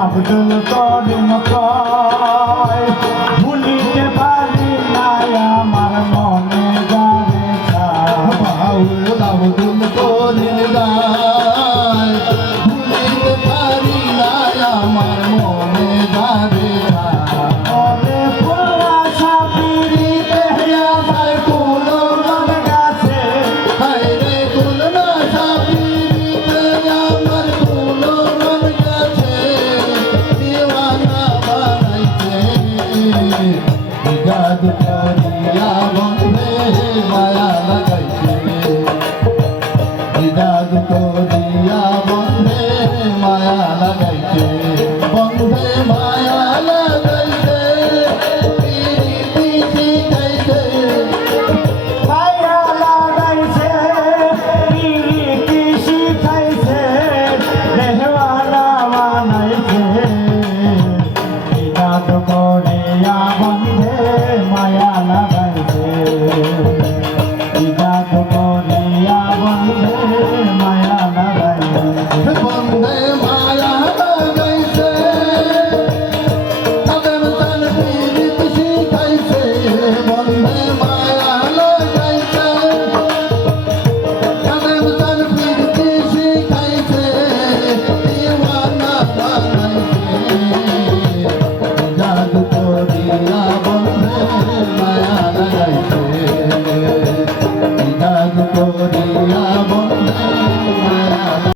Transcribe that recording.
আব্দুল করিম কয় ভুলিতে পারি না আমার মনে যারে বাউল আব্দুল করিম গায় ভুলিতে পারি না আমার মনে যারে ওরে ফুলা সাপিরিতে আমার কুলো মন গাছে হায়রে কুলনা সাপিরিতে আমার কুলো মন গাছে দিওয়ানা বানাইছে জাদু